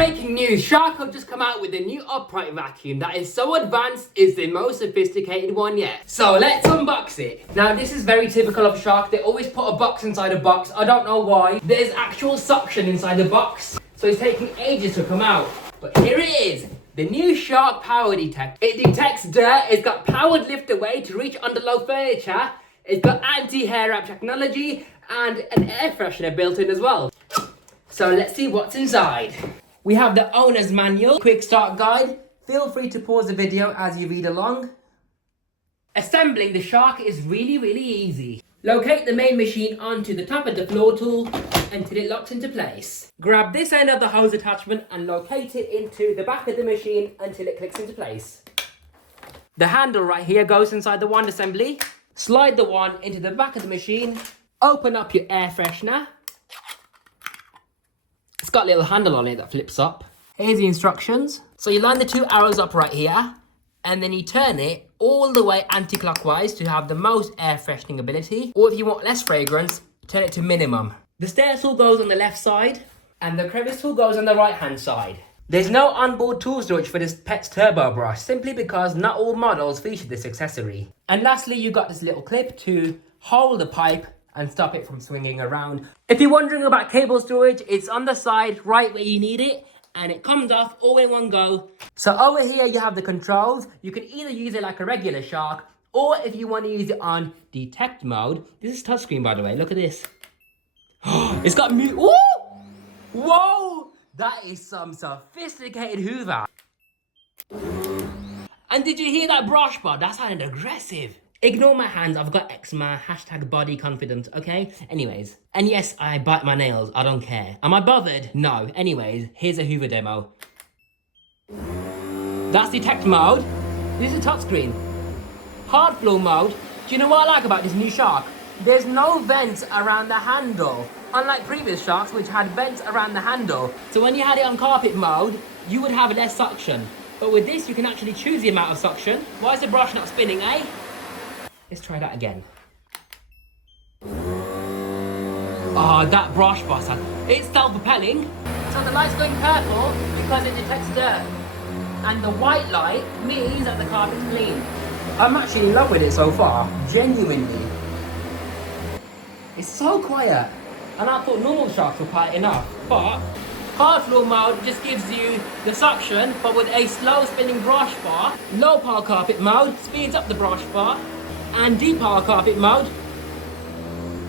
Breaking news, Shark have just come out with a new upright vacuum that is so advanced, it's the most sophisticated one yet. So let's unbox it. Now this is very typical of Shark, they always put a box inside a box, I don't know why. There's actual suction inside the box, so it's taking ages to come out. But here it is, the new Shark PowerDetect. It detects dirt, it's got powered lift away to reach under low furniture, it's got anti-hair wrap technology, and an air freshener built in as well. So let's see what's inside. We have the owner's manual, quick start guide. Feel free to pause the video as you read along. Assembling the Shark is really easy. Locate the main machine onto the top of the floor tool until it locks into place. Grab this end of the hose attachment and locate it into the back of the machine until it clicks into place. The handle right here goes inside the wand assembly. Slide the wand into the back of the machine. Open up your air freshener. It's got a little handle on it that flips up. Here's the instructions. So you line the two arrows up right here, and then you turn it all the way anti-clockwise to have the most air freshening ability. Or if you want less fragrance, turn it to minimum. The stair tool goes on the left side, and the crevice tool goes on the right-hand side. There's no onboard tool storage for this Pet's turbo brush, simply because not all models feature this accessory. And lastly, you've got this little clip to hold the pipe and stop it from swinging around. If you're wondering about cable storage, it's on the side right where you need it, and it comes off all in one go. So over here you have the controls. You can either use it like a regular Shark, or if you want to use it on detect mode. This is touchscreen, by the way, look at this. It's got mute. Whoa, that is some sophisticated hoover. And did you hear that brush bar? That sounded aggressive. Ignore my hands, I've got eczema, #body confident, okay? Anyways, and yes, I bite my nails, I don't care. Am I bothered? No. Anyways, here's a hoover demo. That's detect mode. This is touchscreen. Hard floor mode. Do you know what I like about this new Shark? There's no vents around the handle. Unlike previous Sharks, which had vents around the handle. So when you had it on carpet mode, you would have less suction. But with this, you can actually choose the amount of suction. Why is the brush not spinning, eh? Let's try that again. Oh, that brush bar sound. It's self-propelling. So the light's going purple because it detects dirt. And the white light means that the carpet's clean. I'm actually in love with it so far, genuinely. It's so quiet. And I thought normal Sharks were quiet enough. But hard floor mode just gives you the suction, but with a slow spinning brush bar. Low power carpet mode speeds up the brush bar. And deep power carpet mode,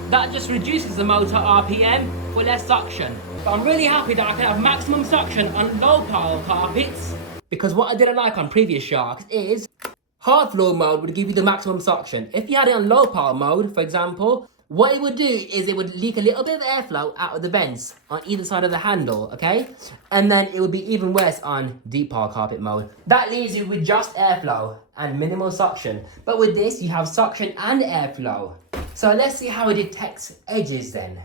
that just reduces the motor RPM for less suction. But I'm really happy that I can have maximum suction on low power carpets, because what I didn't like on previous Sharks is hard floor mode would give you the maximum suction. If you had it on low power mode, for example, what it would do is it would leak a little bit of airflow out of the vents on either side of the handle, okay? And then it would be even worse on deep power carpet mode. That leaves you with just airflow and minimal suction. But with this, you have suction and airflow. So let's see how it detects edges then.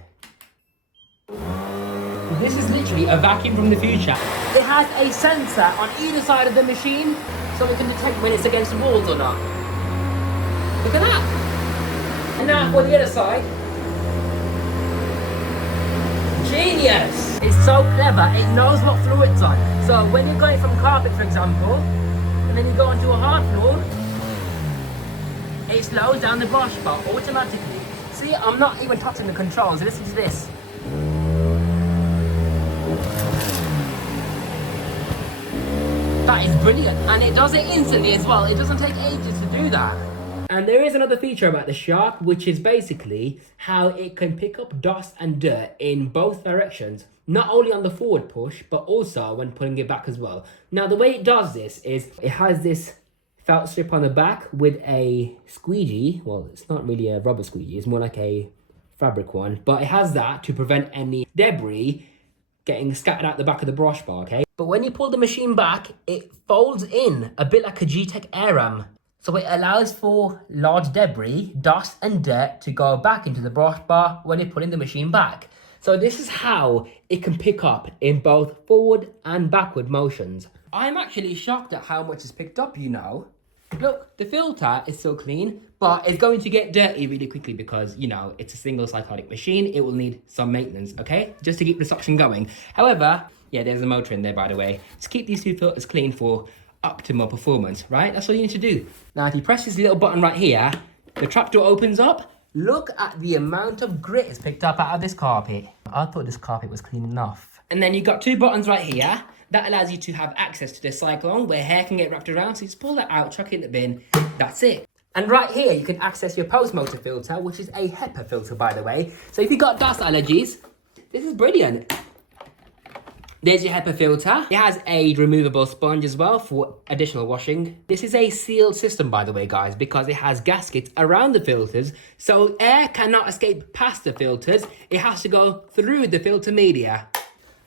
This is literally a vacuum from the future. It has a sensor on either side of the machine, so it can detect when it's against the walls or not. Look at that. And now for the other side. Genius! It's so clever, it knows what floor it's on. So when you're going from carpet, for example, and then you go onto a hard floor, it slows down the brush bar automatically. See, I'm not even touching the controls, listen to this. That is brilliant, and it does it instantly as well. It doesn't take ages to do that. And there is another feature about the Shark, which is basically how it can pick up dust and dirt in both directions. Not only on the forward push, but also when pulling it back as well. Now, the way it does this is it has this felt strip on the back with a squeegee. Well, it's not really a rubber squeegee, it's more like a fabric one. But it has that to prevent any debris getting scattered out the back of the brush bar, okay? But when you pull the machine back, it folds in a bit like a G-Tech air ram. So it allows for large debris, dust and dirt to go back into the brush bar when you're pulling the machine back. So this is how it can pick up in both forward and backward motions. I'm actually shocked at how much is picked up, you know. Look, the filter is still clean, but it's going to get dirty really quickly because, you know, it's a single cyclonic machine. It will need some maintenance, okay? Just to keep the suction going. However, Yeah, there's a motor in there, by the way. Just keep these two filters clean for optimal performance, right? That's all you need to do. Now, if you press this little button right here, the trapdoor opens up. Look at the amount of grit it's picked up out of this carpet. I thought this carpet was clean enough. And then you've got two buttons right here. That allows you to have access to the cyclone where hair can get wrapped around. So you just pull that out, chuck it in the bin. That's it. And right here, you can access your post-motor filter, which is a HEPA filter, by the way. So if you've got dust allergies, this is brilliant. There's your HEPA filter. It has a removable sponge as well for additional washing. This is a sealed system, by the way, guys, because it has gaskets around the filters. So air cannot escape past the filters. It has to go through the filter media.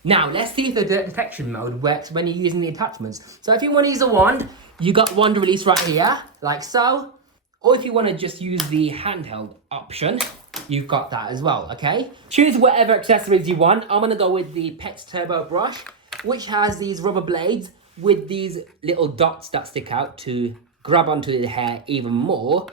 Now, let's see if the dirt detection mode works when you're using the attachments. So if you want to use a wand, you got wand release right here, like so. Or if you want to just use the handheld option, you've got that as well, okay? Choose whatever accessories you want. I'm going to go with the Pet's Turbo Brush, which has these rubber blades with these little dots that stick out to grab onto the hair even more.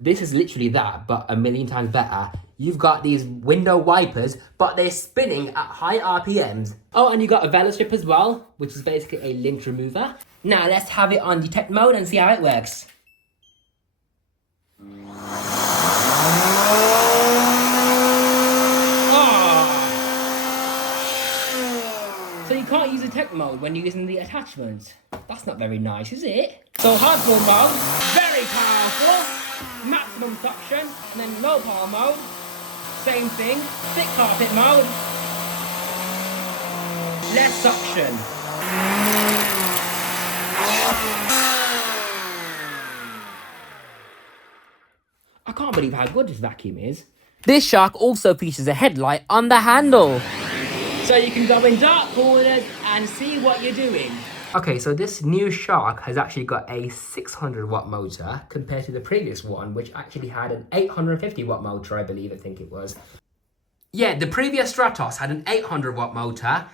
This is literally that, but a million times better. You've got these window wipers, but they're spinning at high RPMs. Oh, and you got a velo strip as well, which is basically a lint remover. Now, let's have it on detect mode and see how it works. So you can't use detect mode when you're using the attachments. That's not very nice, is it? So hardcore mode, very powerful, maximum suction, and then low power mode, same thing, thick carpet mode, less suction. I can't believe how good this vacuum is. This Shark also features a headlight on the handle. So you can go in dark corners and see what you're doing. Okay, so this new Shark has actually got a 600 watt motor compared to the previous one, which actually had an 850 watt motor, I think it was. Yeah, the previous Stratos had an 800 watt motor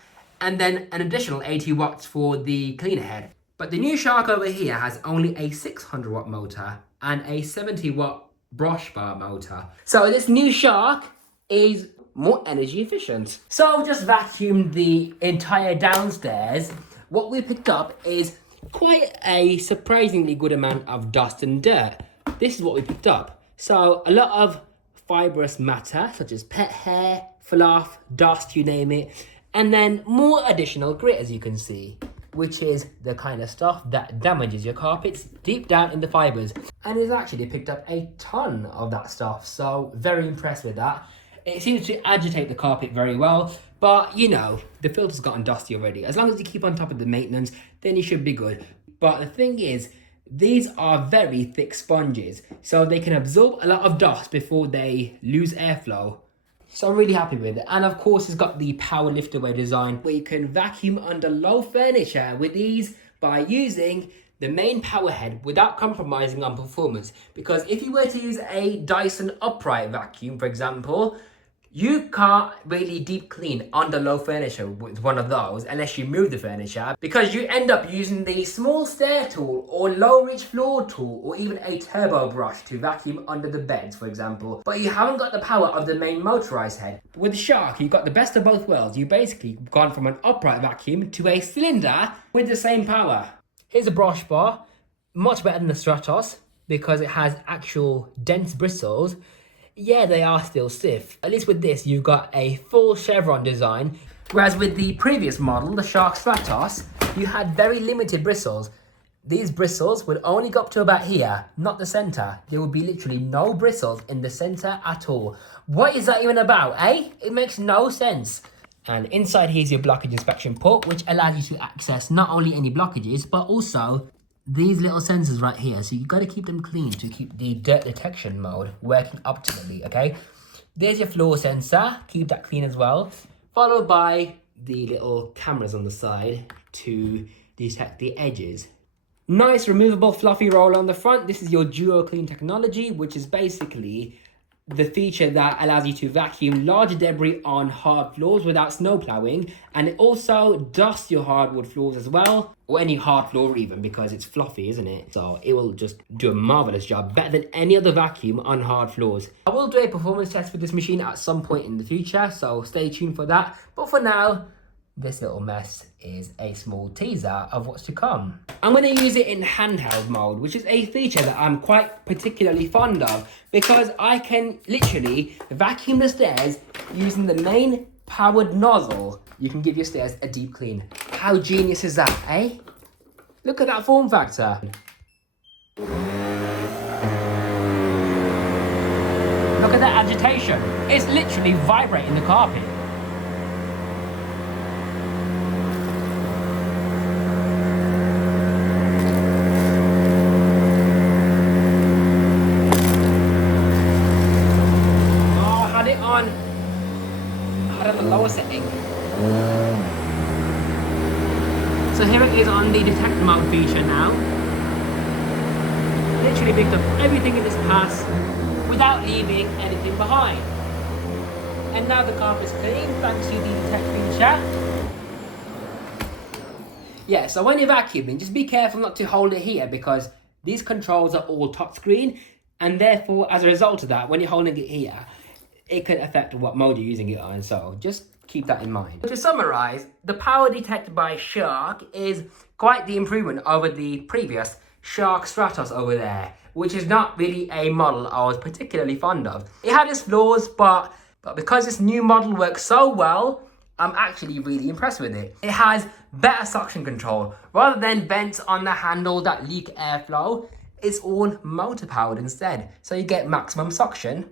and then an additional 80 watts for the cleaner head. But the new Shark over here has only a 600 watt motor and a 70 watt brush bar motor. So this new Shark is more energy efficient. So just vacuumed the entire downstairs. What we picked up is quite a surprisingly good amount of dust and dirt. This is what we picked up. So a lot of fibrous matter, such as pet hair, fluff, dust, you name it. And then more additional grit, as you can see, which is the kind of stuff that damages your carpets deep down in the fibers. And it's actually picked up a ton of that stuff. So very impressed with that. It seems to agitate the carpet very well, but you know, the filter's gotten dusty already. As long as you keep on top of the maintenance, then you should be good. But the thing is, these are very thick sponges, so they can absorb a lot of dust before they lose airflow. So I'm really happy with it. And of course, it's got the power lift away design where you can vacuum under low furniture with ease by using the main power head without compromising on performance. Because if you were to use a Dyson upright vacuum, for example, you can't really deep clean under low furniture with one of those unless you move the furniture, because you end up using the small stair tool or low reach floor tool or even a turbo brush to vacuum under the beds, for example. But you haven't got the power of the main motorized head. With Shark, you've got the best of both worlds. You've basically gone from an upright vacuum to a cylinder with the same power. Here's a brush bar, much better than the Stratos because it has actual dense bristles. Yeah, they are still stiff. At least with this, you've got a full chevron design. Whereas with the previous model, the Shark Stratos, you had very limited bristles. These bristles would only go up to about here, not the center. There would be literally no bristles in the center at all. What is that even about, eh? It makes no sense. And inside here's your blockage inspection port, which allows you to access not only any blockages, but also these little sensors right here. So you've got to keep them clean to keep the dirt detection mode working optimally, okay? There's your floor sensor, keep that clean as well. Followed by the little cameras on the side to detect the edges. Nice removable fluffy roll on the front. This is your Duo Clean technology, which is basically the feature that allows you to vacuum large debris on hard floors without snow plowing, and it also dusts your hardwood floors as well, or any hard floor even, because it's fluffy, isn't it? So it will just do a marvelous job, better than any other vacuum on hard floors. I will do a performance test with this machine at some point in the future, so stay tuned for that. But for now, this little mess is a small teaser of what's to come. I'm going to use it in handheld mode, which is a feature that I'm quite particularly fond of because I can literally vacuum the stairs using the main powered nozzle. You can give your stairs a deep clean. How genius is that, eh? Look at that form factor. Look at that agitation. It's literally vibrating the carpet. Oh, I had it on. I had it on the lower setting. So here it is on the detect mode feature now. Literally picked up everything in this pass without leaving anything behind. And now the carpet's clean thanks to the detect feature. Yeah, so when you're vacuuming, just be careful not to hold it here because these controls are all touchscreen, and therefore as a result of that, when you're holding it here, it can affect what mode you're using it on, so just keep that in mind. To summarize, the PowerDetect by Shark is quite the improvement over the previous Shark Stratos over there, which is not really a model I was particularly fond of. It had its flaws, but because this new model works so well, I'm actually really impressed with it. It has better suction control. Rather than vents on the handle that leak airflow, it's all motor powered instead. So you get maximum suction.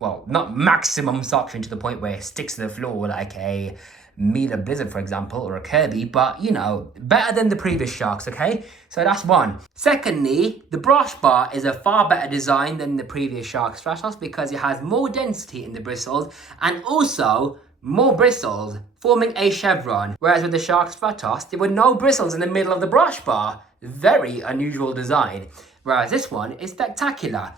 Well, not maximum suction to the point where it sticks to the floor like a Miele Blizzard, for example, or a Kirby, but you know, better than the previous Sharks, okay? So that's one. Secondly, the brush bar is a far better design than the previous Shark Stratos because it has more density in the bristles and also more bristles, forming a chevron. Whereas with the Shark Stratos, there were no bristles in the middle of the brush bar. Very unusual design. Whereas this one is spectacular.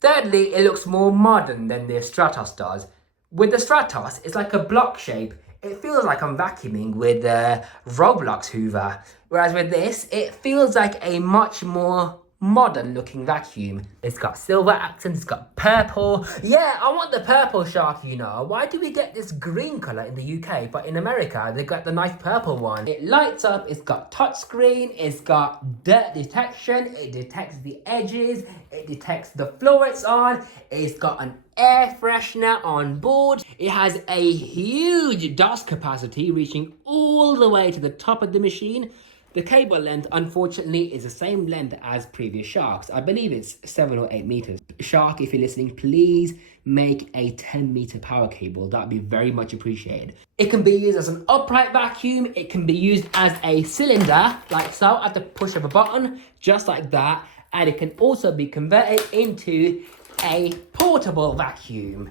Thirdly, it looks more modern than the Stratos does. With the Stratos, it's like a block shape. It feels like I'm vacuuming with a Roblox Hoover. Whereas with this, it feels like a much more modern looking vacuum. It's got silver accents, it's got purple. Yeah, I want the purple Shark, you know. Why do we get this green colour in the UK, but in America, they got the nice purple one? It lights up, it's got touchscreen, it's got dirt detection, it detects the edges, it detects the floor it's on, it's got an air freshener on board. It has a huge dust capacity reaching all the way to the top of the machine. The cable length, unfortunately, is the same length as previous Sharks. I believe it's 7 or 8 meters. Shark, if you're listening, please make a 10-meter power cable. That'd be very much appreciated. It can be used as an upright vacuum. It can be used as a cylinder, like so, at the push of a button, just like that. And it can also be converted into a portable vacuum,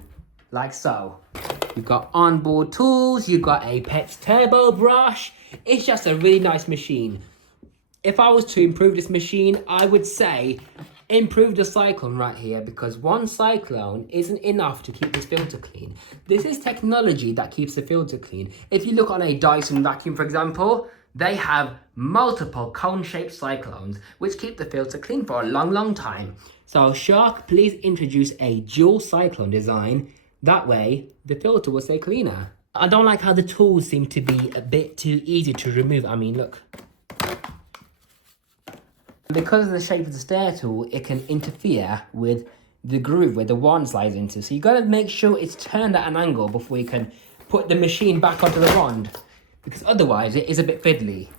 like so. You've got onboard tools, you've got a Pet's turbo brush. It's just a really nice machine. If I was to improve this machine, I would say improve the cyclone right here, because one cyclone isn't enough to keep this filter clean. This is technology that keeps the filter clean. If you look on a Dyson vacuum, for example, they have multiple cone-shaped cyclones, which keep the filter clean for a long, long time. So Shark, please introduce a dual cyclone design. That way, the filter will stay cleaner. I don't like how the tools seem to be a bit too easy to remove. I mean, look. Because of the shape of the stair tool, it can interfere with the groove where the wand slides into. So you got to make sure it's turned at an angle before you can put the machine back onto the wand, because otherwise it is a bit fiddly.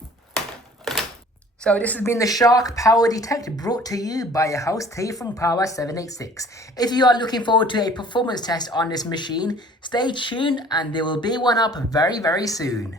So this has been the Shark PowerDetect, brought to you by your host T from Power786. If you are looking forward to a performance test on this machine, stay tuned and there will be one up very, very soon.